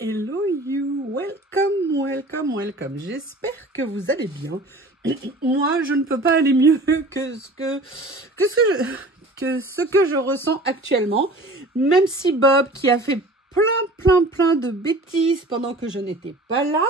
Hello you, welcome. J'espère que vous allez bien. Moi, je ne peux pas aller mieux que ce que je ressens actuellement. Même si Bob, qui a fait plein de bêtises pendant que je n'étais pas là,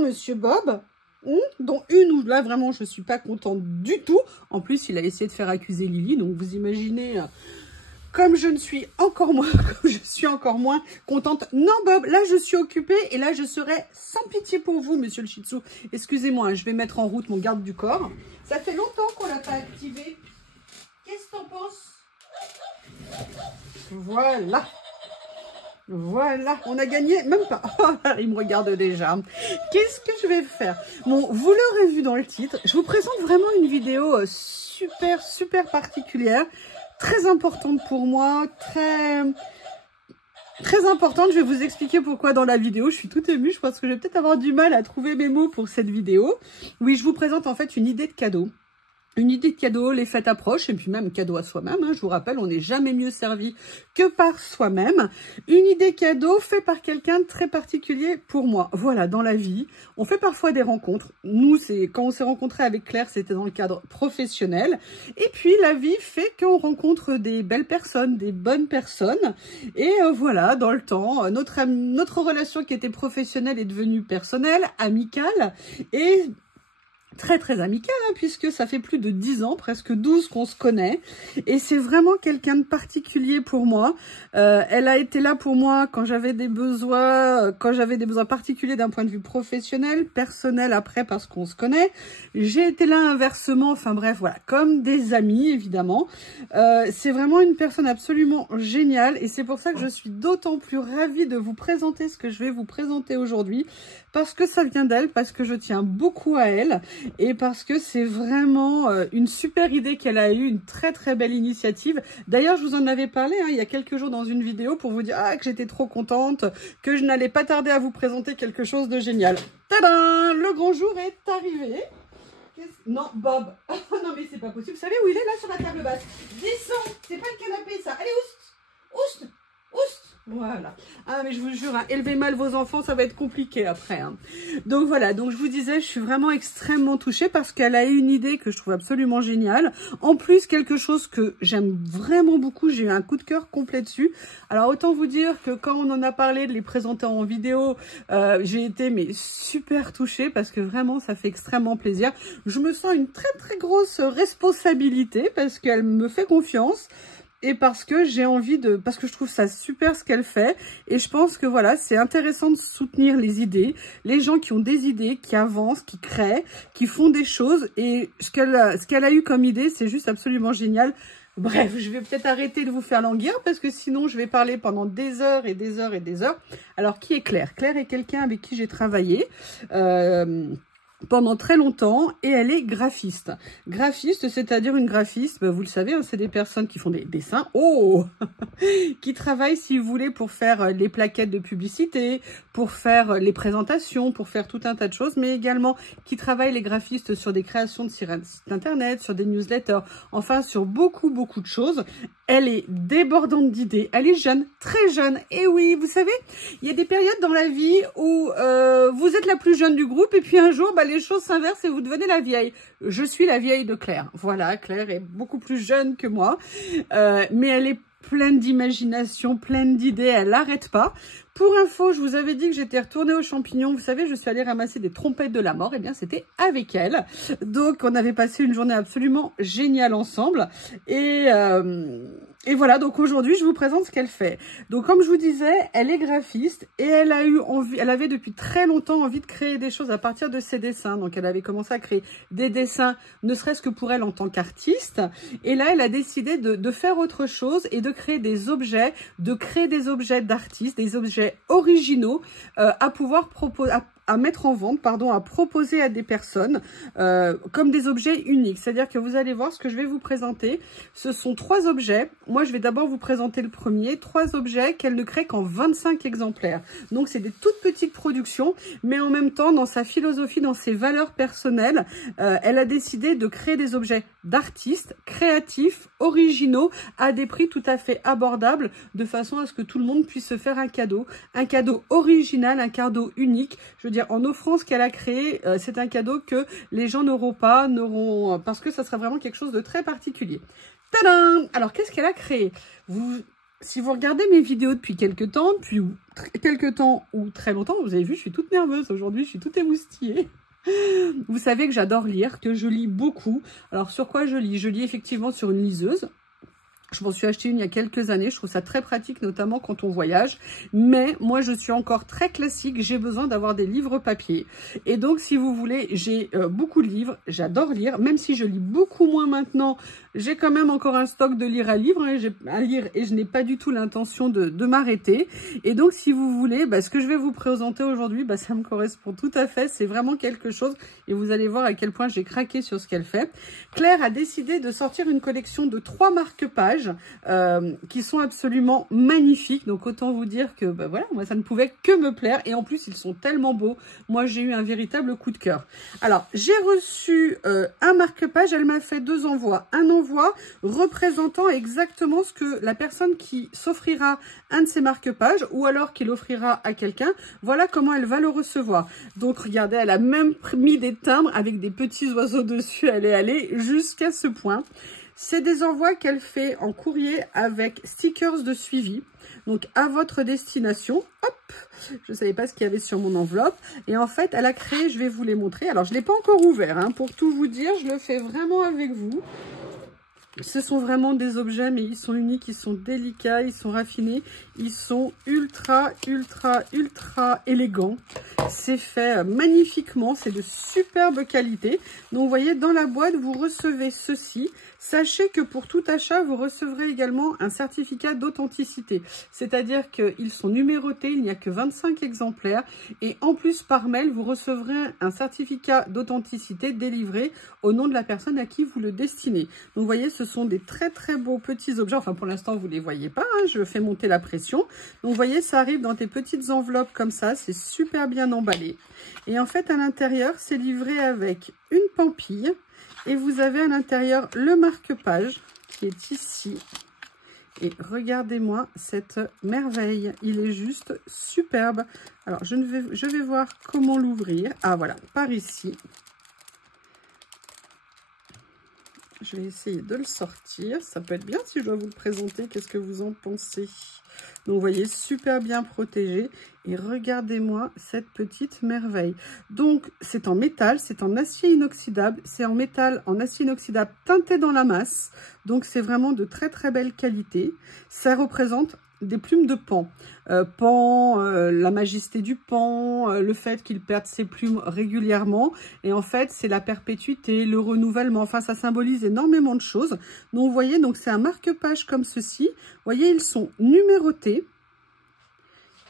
monsieur Bob, dont une où là vraiment je suis pas contente du tout. En plus, il a essayé de faire accuser Lily, donc vous imaginez. Comme je suis encore moins contente. Non, Bob, là, je suis occupée et là, je serai sans pitié pour vous, monsieur le Shih Tzu. Excusez-moi, je vais mettre en route mon garde du corps. Ça fait longtemps qu'on l'a pas activé. Qu'est-ce que t'en penses? Voilà. Voilà, on a gagné, même pas. Il me regarde déjà. Qu'est-ce que je vais faire? Bon, vous l'aurez vu dans le titre. Je vous présente vraiment une vidéo super particulière. Très importante pour moi, très importante. Je vais vous expliquer pourquoi dans la vidéo. Je suis toute émue, je pense que je vais peut-être avoir du mal à trouver mes mots pour cette vidéo. Oui, je vous présente en fait une idée de cadeau. Une idée de cadeau, les fêtes approchent, et puis même cadeau à soi-même. Je vous rappelle, on n'est jamais mieux servi que par soi-même. Une idée cadeau faite par quelqu'un de très particulier pour moi. Voilà, dans la vie, on fait parfois des rencontres. Nous, quand on s'est rencontrés avec Claire, c'était dans le cadre professionnel. Et puis, la vie fait qu'on rencontre des belles personnes, des bonnes personnes. Et voilà, dans le temps, notre relation qui était professionnelle est devenue personnelle, amicale, et très amicale, puisque ça fait plus de 10 ans, presque 12 qu'on se connaît, et c'est vraiment quelqu'un de particulier pour moi. Elle a été là pour moi quand j'avais des besoins, particuliers d'un point de vue professionnel, personnel après parce qu'on se connaît. J'ai été là inversement, enfin bref, voilà, comme des amis évidemment. C'est vraiment une personne absolument géniale, et c'est pour ça que je suis d'autant plus ravie de vous présenter ce que je vais vous présenter aujourd'hui, parce que ça vient d'elle, parce que je tiens beaucoup à elle, et parce que c'est vraiment une super idée qu'elle a eue, une très belle initiative. D'ailleurs, je vous en avais parlé il y a quelques jours dans une vidéo pour vous dire que j'étais trop contente, que je n'allais pas tarder à vous présenter quelque chose de génial. Tadam! Le grand jour est arrivé. Non, Bob. Non, mais c'est pas possible. Vous savez où il est là sur la table basse? Descends. C'est pas le canapé, ça. Allez, oust. Voilà. Ah, mais je vous jure, élevez mal vos enfants, ça va être compliqué après. Donc voilà, donc je vous disais, je suis vraiment extrêmement touchée parce qu'elle a eu une idée que je trouve absolument géniale. En plus, quelque chose que j'aime vraiment beaucoup, j'ai eu un coup de cœur complet dessus. Alors autant vous dire que quand on en a parlé de les présenter en vidéo, j'ai été super touchée parce que vraiment, ça fait extrêmement plaisir. Je me sens une très grosse responsabilité parce qu'elle me fait confiance. Et parce que parce que je trouve ça super ce qu'elle fait. Et je pense que voilà, c'est intéressant de soutenir les idées, les gens qui ont des idées, qui avancent, qui créent, qui font des choses. Et ce qu'elle a eu comme idée, c'est juste absolument génial. Bref, je vais peut-être arrêter de vous faire languir parce que sinon je vais parler pendant des heures et des heures et des heures. Alors, qui est Claire? Claire est quelqu'un avec qui j'ai travaillé pendant très longtemps, et elle est graphiste. Graphiste, c'est-à-dire une graphiste, vous le savez, c'est des personnes qui font des dessins, qui travaillent, si vous voulez, pour faire les plaquettes de publicité, pour faire les présentations, pour faire tout un tas de choses, mais également qui travaillent les graphistes sur des créations de sites internet, sur des newsletters, enfin sur beaucoup de choses. Elle est débordante d'idées, elle est jeune, très jeune, et oui, vous savez, il y a des périodes dans la vie où vous êtes la plus jeune du groupe, et puis un jour, les choses s'inversent et vous devenez la vieille. Je suis la vieille de Claire. Voilà, Claire est beaucoup plus jeune que moi, mais elle est pleine d'imagination, pleine d'idées, elle n'arrête pas. Pour info, je vous avais dit que j'étais retournée aux champignons. Vous savez, je suis allée ramasser des trompettes de la mort. Eh bien, c'était avec elle. Donc, on avait passé une journée absolument géniale ensemble. Et voilà, donc aujourd'hui, je vous présente ce qu'elle fait. Donc, comme je vous disais, elle est graphiste et elle avait depuis très longtemps envie de créer des choses à partir de ses dessins. Donc, elle avait commencé à créer des dessins, ne serait-ce que pour elle en tant qu'artiste. Et là, elle a décidé de faire autre chose et de créer des objets, d'artistes, des objets originaux à pouvoir mettre en vente, pardon, à proposer à des personnes comme des objets uniques. C'est-à-dire que vous allez voir ce que je vais vous présenter. Ce sont 3 objets. Moi, je vais d'abord vous présenter le premier. 3 objets qu'elle ne crée qu'en 25 exemplaires. Donc, c'est des toutes petites productions, mais en même temps, dans sa philosophie, dans ses valeurs personnelles, elle a décidé de créer des objets d'artistes, créatifs, originaux, à des prix tout à fait abordables, de façon à ce que tout le monde puisse se faire un cadeau original, un cadeau unique. Je veux dire, en offrant ce qu'elle a créé, c'est un cadeau que les gens n'auront pas, parce que ça sera vraiment quelque chose de très particulier. Tadam! Alors, qu'est-ce qu'elle a créé? Si vous regardez mes vidéos depuis quelques temps, ou très longtemps, vous avez vu, je suis toute nerveuse aujourd'hui, je suis toute émoustillée. Vous savez que j'adore lire, que je lis beaucoup. Alors, sur quoi je lis? Je lis effectivement sur une liseuse. Je m'en suis acheté une il y a quelques années. Je trouve ça très pratique, notamment quand on voyage. Mais moi, je suis encore très classique. J'ai besoin d'avoir des livres papier. Et donc, si vous voulez, j'ai beaucoup de livres. J'adore lire, même si je lis beaucoup moins maintenant. J'ai quand même encore un stock de livres à lire et je n'ai pas du tout l'intention de m'arrêter. Et donc, si vous voulez, ce que je vais vous présenter aujourd'hui, ça me correspond tout à fait. C'est vraiment quelque chose et vous allez voir à quel point j'ai craqué sur ce qu'elle fait. Claire a décidé de sortir une collection de 3 marque-pages qui sont absolument magnifiques. Donc, autant vous dire que voilà, moi, ça ne pouvait que me plaire. Et en plus, ils sont tellement beaux. Moi, j'ai eu un véritable coup de cœur. Alors, j'ai reçu un marque-page. Elle m'a fait 2 envois. Un envoi représentant exactement ce que la personne qui s'offrira un de ces marque-pages ou alors qu'il offrira à quelqu'un, voilà comment elle va le recevoir. Donc regardez, elle a même mis des timbres avec des petits oiseaux dessus, elle est allée jusqu'à ce point. C'est des envois qu'elle fait en courrier avec stickers de suivi. Donc, à votre destination, hop, je ne savais pas ce qu'il y avait sur mon enveloppe. Et en fait, elle a créé, je vais vous les montrer. Alors, je ne l'ai pas encore ouvert, hein, pour tout vous dire, je le fais vraiment avec vous. Ce sont vraiment des objets, mais ils sont uniques, ils sont délicats, ils sont raffinés, ils sont ultra élégants. C'est fait magnifiquement, c'est de superbe qualité. Donc, vous voyez, dans la boîte, vous recevez ceci. Sachez que pour tout achat, vous recevrez également un certificat d'authenticité. C'est-à-dire qu'ils sont numérotés, il n'y a que 25 exemplaires. Et en plus, par mail, vous recevrez un certificat d'authenticité délivré au nom de la personne à qui vous le destinez. Donc, vous voyez, ce sont des très beaux petits objets. Enfin, pour l'instant, vous ne les voyez pas, hein, je fais monter la pression. Donc, vous voyez, ça arrive dans des petites enveloppes comme ça. C'est super bien emballé. Et en fait, à l'intérieur, c'est livré avec une pampille. Et vous avez à l'intérieur le marque-page qui est ici. Et regardez-moi cette merveille. Il est juste superbe. Alors, je vais voir comment l'ouvrir. Ah, voilà, par ici. Je vais essayer de le sortir. Ça peut être bien si je dois vous le présenter. Qu'est-ce que vous en pensez? Donc, vous voyez, super bien protégé. Et regardez-moi cette petite merveille. Donc, c'est en métal, c'est en acier inoxydable. C'est en métal, en acier inoxydable teinté dans la masse. Donc, c'est vraiment de très belle qualité. Ça représente des plumes de Pan. La majesté du Pan, le fait qu'il perde ses plumes régulièrement. Et en fait, c'est la perpétuité, le renouvellement. Enfin, ça symbolise énormément de choses. Donc, vous voyez, donc c'est un marque-page comme ceci. Vous voyez, ils sont numérotés.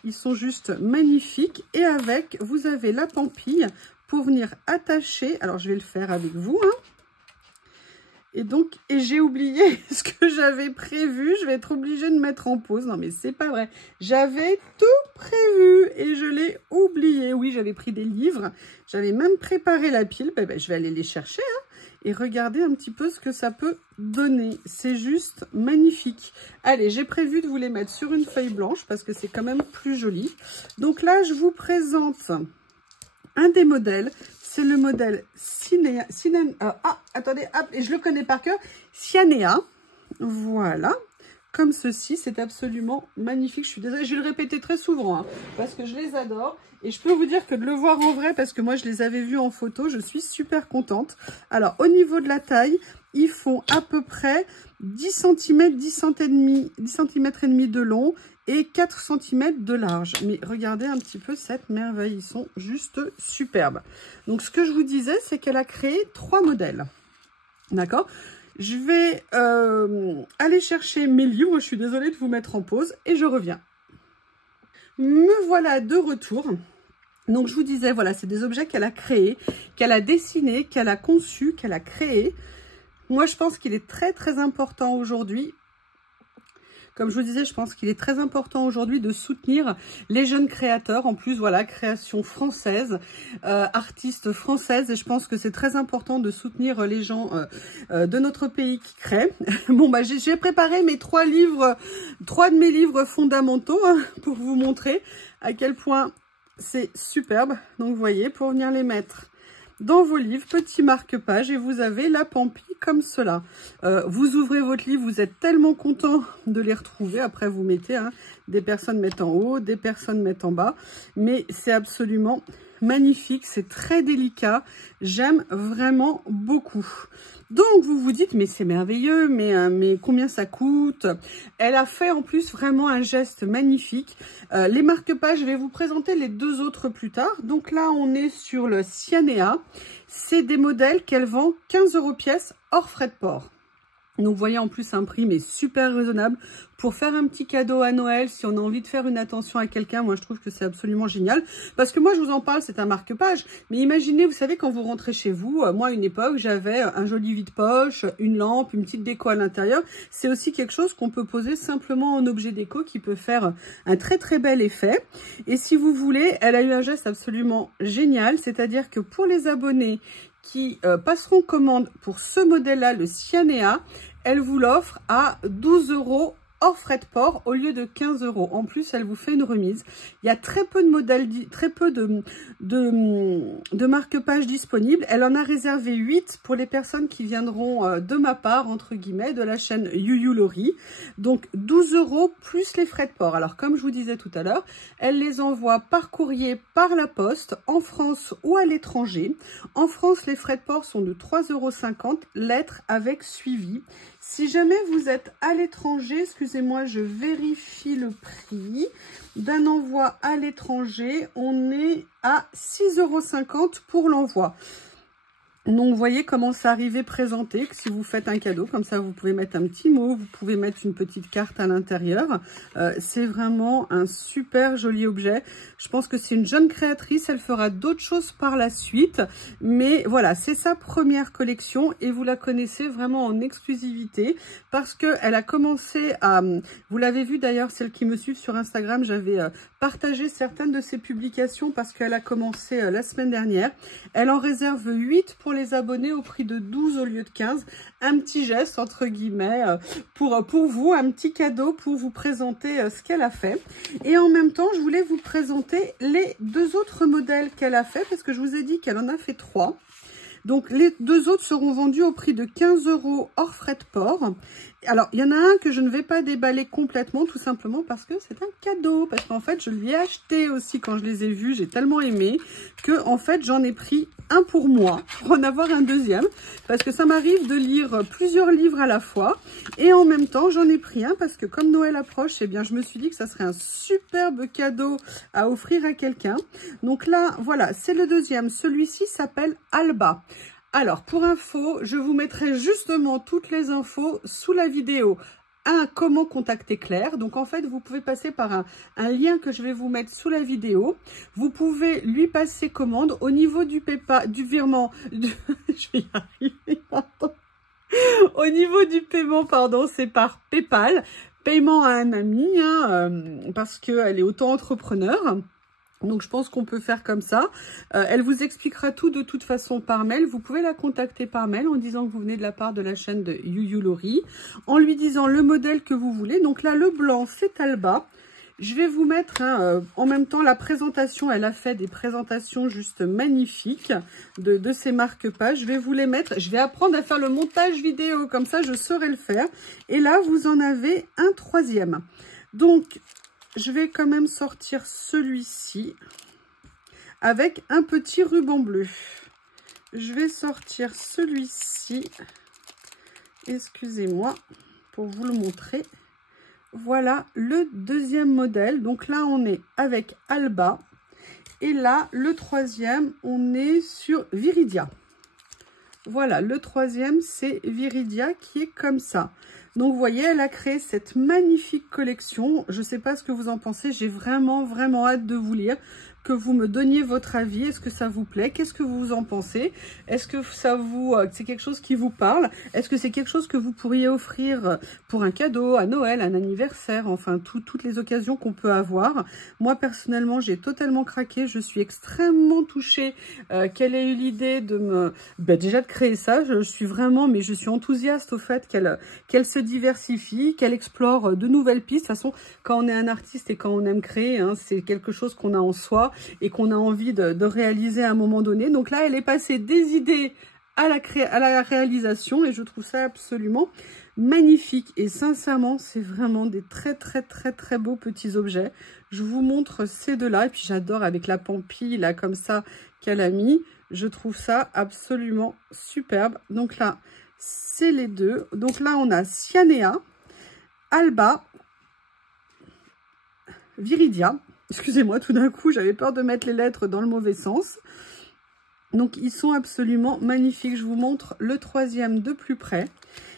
Ils sont juste magnifiques. Et avec, vous avez la pampille pour venir attacher. Alors, je vais le faire avec vous, hein. Et j'ai oublié ce que j'avais prévu. Je vais être obligée de mettre en pause. Non, mais c'est pas vrai. J'avais tout prévu et je l'ai oublié. Oui, j'avais pris des livres. J'avais même préparé la pile. Je vais aller les chercher, hein, et regarder un petit peu ce que ça peut donner. C'est juste magnifique. Allez, j'ai prévu de vous les mettre sur une feuille blanche parce que c'est quand même plus joli. Donc là, je vous présente un des modèles. C'est le modèle attendez, hop, et je le connais par cœur, Cyanea. Voilà, comme ceci, c'est absolument magnifique. Je suis désolée, je vais le répéter très souvent, hein, parce que je les adore. Et je peux vous dire que de le voir en vrai, parce que moi je les avais vus en photo, je suis super contente. Alors, au niveau de la taille, ils font à peu près 10 cm, 10 cm et demi de long et 4 cm de large. Mais regardez un petit peu cette merveille, ils sont juste superbes. Donc, ce que je vous disais, c'est qu'elle a créé 3 modèles. D'accord? Je vais aller chercher mes livres, je suis désolée de vous mettre en pause et je reviens. Me voilà de retour. Donc je vous disais, voilà, c'est des objets qu'elle a créés, qu'elle a dessinés, qu'elle a conçus, qu'elle a créés. Moi, je pense qu'il est très très important aujourd'hui. Comme je vous disais, je pense qu'il est très important aujourd'hui de soutenir les jeunes créateurs. En plus, voilà, création française, artistes françaises. Et je pense que c'est très important de soutenir les gens de notre pays qui créent. Bon, bah, j'ai préparé mes trois de mes livres fondamentaux hein, pour vous montrer à quel point c'est superbe. Donc, vous voyez, pour venir les mettre dans vos livres, petit marque-page, et vous avez la Pampi comme cela. Vous ouvrez votre livre, vous êtes tellement content de les retrouver. Après, vous mettez, hein, des personnes mettent en haut, des personnes mettent en bas. Mais c'est absolument magnifique, c'est très délicat. J'aime vraiment beaucoup. Donc, vous vous dites, mais c'est merveilleux, mais combien ça coûte? Elle a fait en plus vraiment un geste magnifique. Les marque-pages, je vais vous présenter les deux autres plus tard. Donc là, on est sur le Cyanea. C'est des modèles qu'elle vend 15 € pièce hors frais de port. Donc, vous voyez, en plus, un prix mais super raisonnable pour faire un petit cadeau à Noël. Si on a envie de faire une attention à quelqu'un, moi, je trouve que c'est absolument génial. Parce que moi, je vous en parle, c'est un marque-page. Mais imaginez, vous savez, quand vous rentrez chez vous, moi, à une époque, j'avais un joli vide-poche, une lampe, une petite déco à l'intérieur. C'est aussi quelque chose qu'on peut poser simplement en objet déco qui peut faire un très, très bel effet. Et si vous voulez, elle a eu un geste absolument génial. C'est-à-dire que pour les abonnés qui passeront commande pour ce modèle-là, le Cyanea, elle vous l'offre à 12 € hors frais de port au lieu de 15 €. En plus, elle vous fait une remise. Il y a très peu de modèles, très peu de marque-pages disponibles. Elle en a réservé 8 pour les personnes qui viendront de ma part, entre guillemets, de la chaîne Yuyu Lori. Donc, 12 € plus les frais de port. Alors, comme je vous disais tout à l'heure, elle les envoie par courrier, par la poste, en France ou à l'étranger. En France, les frais de port sont de 3,50 €, lettres avec suivi. Si jamais vous êtes à l'étranger, excusez-moi, je vérifie le prix d'un envoi à l'étranger. On est à 6,50 € pour l'envoi. Donc, vous voyez comment ça arrive présenté, que si vous faites un cadeau, comme ça, vous pouvez mettre un petit mot, vous pouvez mettre une petite carte à l'intérieur. C'est vraiment un super joli objet. Je pense que c'est une jeune créatrice, elle fera d'autres choses par la suite. Mais voilà, c'est sa première collection et vous la connaissez vraiment en exclusivité parce qu'elle a commencé à... Vous l'avez vu d'ailleurs, celles qui me suivent sur Instagram, j'avais partagé certaines de ses publications parce qu'elle a commencé la semaine dernière. Elle en réserve 8 pour les abonnés au prix de 12 au lieu de 15. Un petit geste, entre guillemets, pour vous, un petit cadeau pour vous présenter ce qu'elle a fait. Et en même temps, je voulais vous présenter les deux autres modèles qu'elle a fait, parce que je vous ai dit qu'elle en a fait 3. Donc, les deux autres seront vendus au prix de 15 € hors frais de port. Alors, il y en a un que je ne vais pas déballer complètement, tout simplement parce que c'est un cadeau. Parce qu'en fait, je lui ai acheté aussi quand je les ai vus. J'ai tellement aimé que, en fait, j'en ai pris un pour moi, pour en avoir un deuxième. Parce que ça m'arrive de lire plusieurs livres à la fois. Et en même temps, j'en ai pris un parce que comme Noël approche, eh bien, je me suis dit que ça serait un superbe cadeau à offrir à quelqu'un. Donc là, voilà, c'est le deuxième. Celui-ci s'appelle Alba. Alors, pour info, je vous mettrai justement toutes les infos sous la vidéo. Comment contacter Claire. Donc, en fait, vous pouvez passer par un lien que je vais vous mettre sous la vidéo. Vous pouvez lui passer commande au niveau du virement. Je vais y arriver, pardon. Au niveau du paiement, pardon, c'est par PayPal. Paiement à un ami, hein, parce qu'elle est auto-entrepreneur. Donc, je pense qu'on peut faire comme ça. Elle vous expliquera tout de toute façon par mail. Vous pouvez la contacter par mail en disant que vous venez de la part de la chaîne de Yuyu Lori, en lui disant le modèle que vous voulez. Donc là, le blanc, c'est Alba. Je vais vous mettre en même temps la présentation. Elle a fait des présentations juste magnifiques de ces marque-pages. Je vais vous les mettre. Je vais apprendre à faire le montage vidéo. Comme ça, je saurai le faire. Et là, vous en avez un troisième. Donc, je vais quand même sortir celui-ci avec un petit ruban bleu. Je vais sortir celui-ci. Excusez-moi pour vous le montrer. Voilà le deuxième modèle. Donc là, on est avec Alba. Et là, le troisième, on est sur Viridia. Voilà, le troisième, c'est Viridia qui est comme ça. Donc, vous voyez, elle a créé cette magnifique collection. Je ne sais pas ce que vous en pensez. J'ai vraiment, vraiment hâte de vous lire que vous me donniez votre avis. Est-ce que ça vous plaît? Qu'est-ce que vous en pensez? Est-ce que c'est quelque chose qui vous parle? Est-ce que c'est quelque chose que vous pourriez offrir pour un cadeau, à Noël, un anniversaire, enfin toutes les occasions qu'on peut avoir? Moi personnellement, j'ai totalement craqué. Je suis extrêmement touchée qu'elle ait eu l'idée de déjà de créer ça. Je suis vraiment, mais je suis enthousiaste au fait qu'elle se diversifie, qu'elle explore de nouvelles pistes. De toute façon, quand on est un artiste et quand on aime créer, hein, c'est quelque chose qu'on a en soi et qu'on a envie de réaliser à un moment donné. Donc là, elle est passée des idées à la réalisation et je trouve ça absolument magnifique. Et sincèrement, c'est vraiment des très beaux petits objets. Je vous montre ces deux-là. Et puis j'adore avec la pampille là comme ça qu'elle a mis. Je trouve ça absolument superbe. Donc là, c'est les deux. Donc là, on a Cyanea, Alba, Viridia. Excusez-moi, tout d'un coup, j'avais peur de mettre les lettres dans le mauvais sens. Donc, ils sont absolument magnifiques. Je vous montre le troisième de plus près.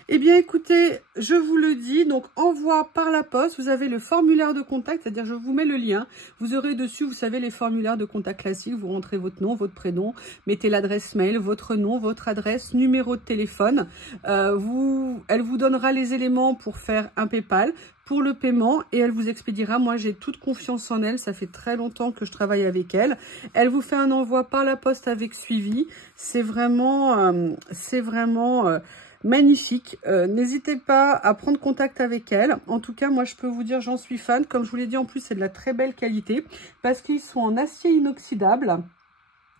Eh bien, écoutez, je vous le dis, donc envoi par la poste. Vous avez le formulaire de contact, c'est-à-dire je vous mets le lien. Vous aurez dessus, vous savez, les formulaires de contact classiques. Vous rentrez votre nom, votre prénom, mettez l'adresse mail, votre nom, votre adresse, numéro de téléphone. Elle vous donnera les éléments pour faire un PayPal, pour le paiement, et elle vous expédiera. Moi, j'ai toute confiance en elle. Ça fait très longtemps que je travaille avec elle. Elle vous fait un envoi par la poste avec suivi. C'est vraiment magnifique. N'hésitez pas à prendre contact avec elle. En tout cas, moi, je peux vous dire, j'en suis fan. Comme je vous l'ai dit, en plus, c'est de la très belle qualité parce qu'ils sont en acier inoxydable.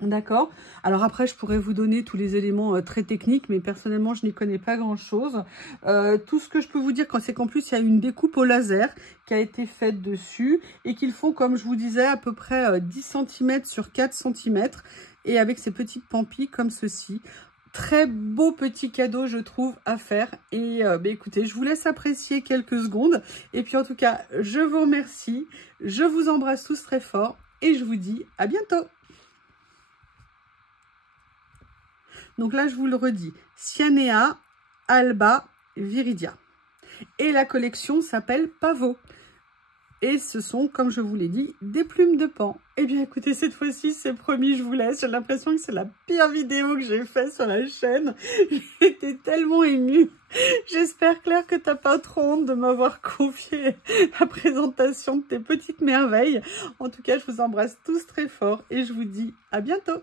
D'accord. Alors après, je pourrais vous donner tous les éléments très techniques, mais personnellement, je n'y connais pas grand-chose. Tout ce que je peux vous dire, c'est qu'en plus, il y a une découpe au laser qui a été faite dessus et qu'ils font, comme je vous disais, à peu près 10 cm sur 4 cm et avec ces petites pampilles comme ceci. Très beau petit cadeau, je trouve, à faire. Et écoutez, je vous laisse apprécier quelques secondes. Et puis en tout cas, je vous remercie. Je vous embrasse tous très fort et je vous dis à bientôt. Donc là, je vous le redis, Cyanea, Alba, Viridia. Et la collection s'appelle Pavot. Et ce sont, comme je vous l'ai dit, des plumes de pan. Eh bien, écoutez, cette fois-ci, c'est promis, je vous laisse. J'ai l'impression que c'est la pire vidéo que j'ai faite sur la chaîne. J'étais tellement émue. J'espère, Claire, que t'as pas trop honte de m'avoir confié la présentation de tes petites merveilles. En tout cas, je vous embrasse tous très fort et je vous dis à bientôt.